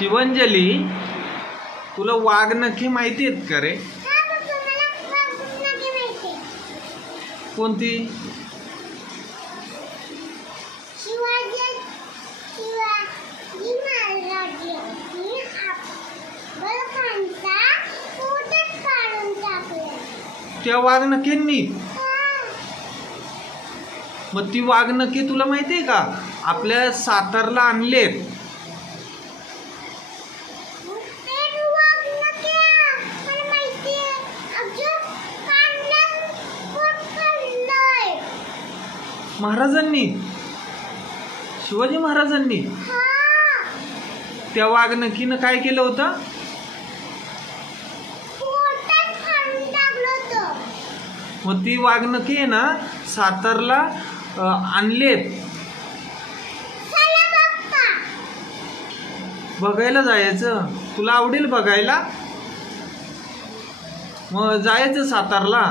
शिवंजली, तुला वाघनखे माहिती आहेत का रे? कोणती? त्या वाघनखेंनी? मग ती वाघनखे तुला माहिती आहे का आपल्या सातारला आणलेत? महाराजांनी, शिवाजी महाराजांनी त्या वाघनखीनं काय केलं होतं? मग ती वाघनखी आहे ना सातारला आणलेत. बघायला जायचं? तुला आवडेल बघायला? मग जायचं सातारला.